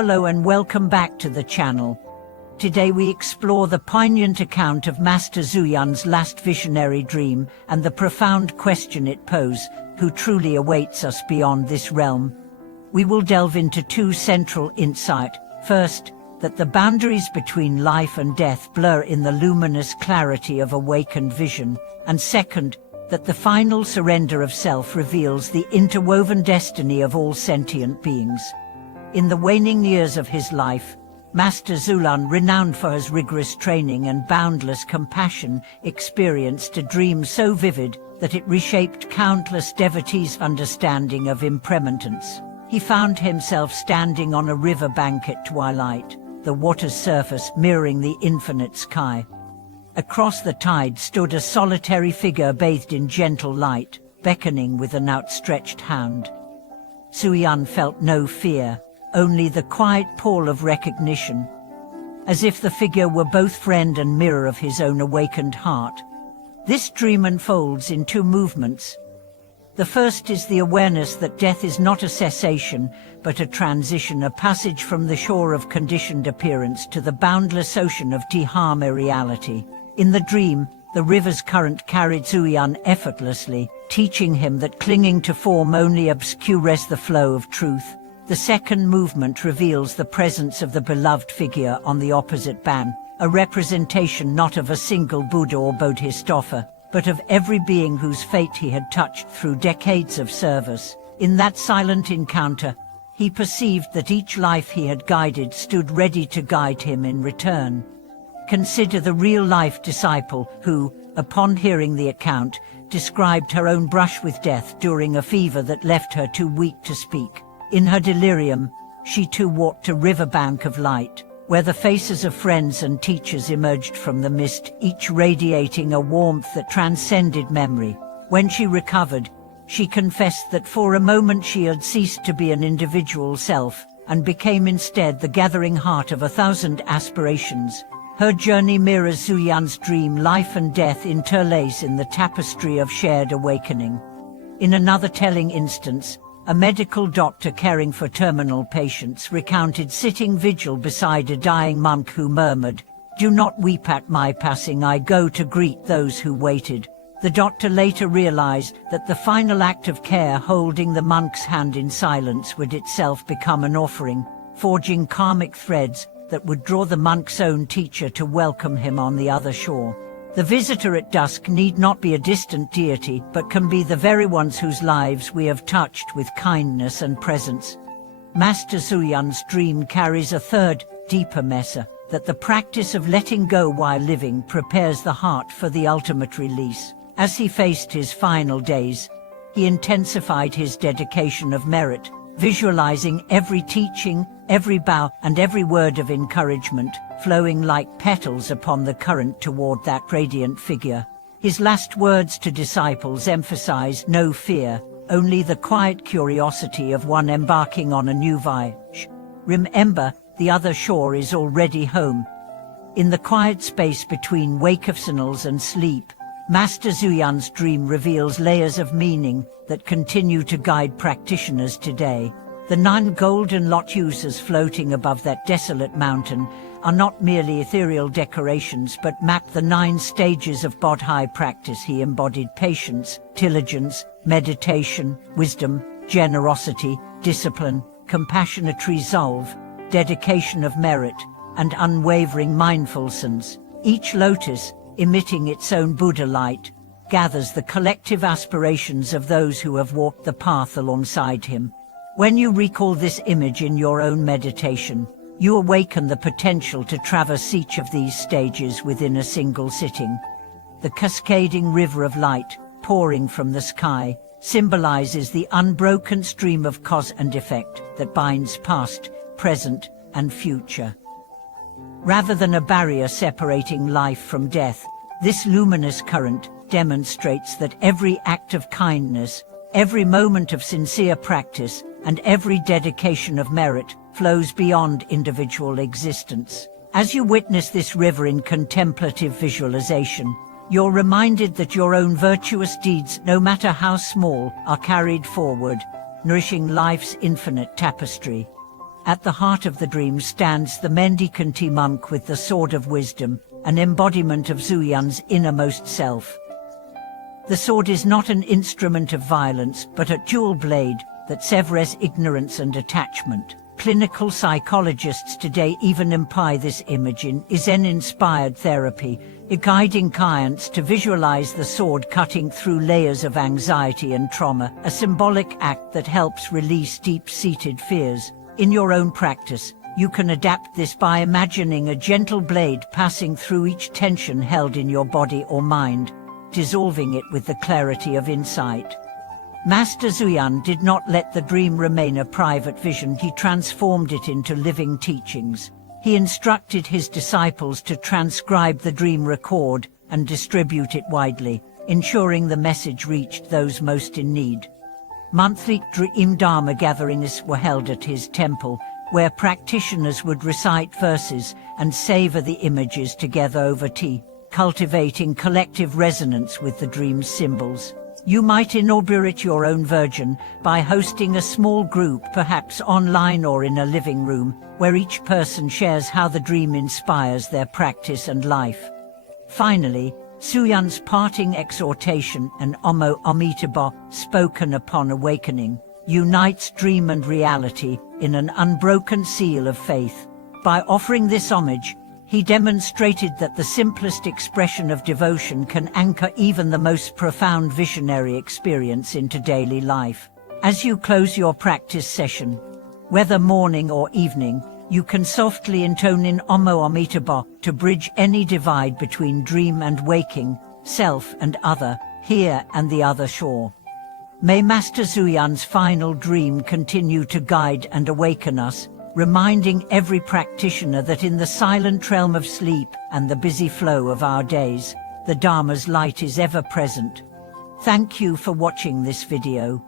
Hello and welcome back to the channel. Today we explore the poignant account of Master Zuyan's last visionary dream and the profound question it poses: who truly awaits us beyond this realm? We will delve into two central insights. First, that the boundaries between life and death blur in the luminous clarity of awakened vision, and second, that the final surrender of self reveals the interwoven destiny of all sentient beings. In the waning years of his life, Master Zuyan, renowned for his rigorous training and boundless compassion, experienced a dream so vivid that it reshaped countless devotees' understanding of impermanence. He found himself standing on a river bank at twilight, the water's surface mirroring the infinite sky. Across the tide stood a solitary figure bathed in gentle light, beckoning with an outstretched hand. Zuyan felt no fear, only the quiet pull of recognition, as if the figure were both friend and mirror of his own awakened heart. This dream unfolds in two movements. The first is the awareness that death is not a cessation, but a transition, a passage from the shore of conditioned appearance to the boundless ocean of Dharma reality. In the dream, the river's current carried Zuyan effortlessly, teaching him that clinging to form only obscures the flow of truth. The second movement reveals the presence of the beloved figure on the opposite bank, a representation not of a single Buddha or Bodhisattva, but of every being whose fate he had touched through decades of service. In that silent encounter, he perceived that each life he had guided stood ready to guide him in return. Consider the real-life disciple who, upon hearing the account, described her own brush with death during a fever that left her too weak to speak. In her delirium, she too walked a riverbank of light, where the faces of friends and teachers emerged from the mist, each radiating a warmth that transcended memory. When she recovered, she confessed that for a moment she had ceased to be an individual self, and became instead the gathering heart of 1,000 aspirations. Her journey mirrors Zuyan's dream. Life and death interlace in the tapestry of shared awakening. In another telling instance, a medical doctor caring for terminal patients recounted sitting vigil beside a dying monk who murmured, "Do not weep at my passing, I go to greet those who waited." The doctor later realized that the final act of care, holding the monk's hand in silence, would itself become an offering, forging karmic threads that would draw the monk's own teacher to welcome him on the other shore. The visitor at dusk need not be a distant deity, but can be the very ones whose lives we have touched with kindness and presence. Master Zuyan's dream carries a third, deeper message, that the practice of letting go while living prepares the heart for the ultimate release. As he faced his final days, he intensified his dedication of merit, visualizing every teaching, every bow, and every word of encouragement, flowing like petals upon the current toward that radiant figure. His last words to disciples emphasized no fear, only the quiet curiosity of one embarking on a new voyage. Remember, the other shore is already home. In the quiet space between wakefulness and sleep, Master Zuyan's dream reveals layers of meaning that continue to guide practitioners today. The 9 golden lotuses floating above that desolate mountain are not merely ethereal decorations but map the 9 stages of Bodhi practice. He embodied patience, diligence, meditation, wisdom, generosity, discipline, compassionate resolve, dedication of merit, and unwavering mindfulness. Each lotus, emitting its own Buddha light, gathers the collective aspirations of those who have walked the path alongside him. When you recall this image in your own meditation, you awaken the potential to traverse each of these stages within a single sitting. The cascading river of light, pouring from the sky, symbolizes the unbroken stream of cause and effect that binds past, present, and future. Rather than a barrier separating life from death, this luminous current demonstrates that every act of kindness, every moment of sincere practice, and every dedication of merit flows beyond individual existence. As you witness this river in contemplative visualization, you're reminded that your own virtuous deeds, no matter how small, are carried forward, nourishing life's infinite tapestry. At the heart of the dream stands the mendicant monk with the sword of wisdom, an embodiment of Zuyan's innermost self. The sword is not an instrument of violence, but a dual blade that severs ignorance and attachment. Clinical psychologists today even employ this image in Zen-inspired therapy, guiding clients to visualize the sword cutting through layers of anxiety and trauma, a symbolic act that helps release deep-seated fears. In your own practice, you can adapt this by imagining a gentle blade passing through each tension held in your body or mind, dissolving it with the clarity of insight. Master Zuyan did not let the dream remain a private vision. He transformed it into living teachings. He instructed his disciples to transcribe the dream record and distribute it widely, ensuring the message reached those most in need. Monthly Dream Dharma gatherings were held at his temple, where practitioners would recite verses and savor the images together over tea, cultivating collective resonance with the dream's symbols. You might inaugurate your own version by hosting a small group, perhaps online or in a living room, where each person shares how the dream inspires their practice and life. Finally, Zuyan's parting exhortation, an Omo Amitabha, spoken upon awakening, unites dream and reality in an unbroken seal of faith. By offering this homage, he demonstrated that the simplest expression of devotion can anchor even the most profound visionary experience into daily life. As you close your practice session, whether morning or evening, you can softly intone in Omo Amitabha to bridge any divide between dream and waking, self and other, here and the other shore. May Master Zuyan's final dream continue to guide and awaken us, reminding every practitioner that in the silent realm of sleep and the busy flow of our days, the Dharma's light is ever present. Thank you for watching this video.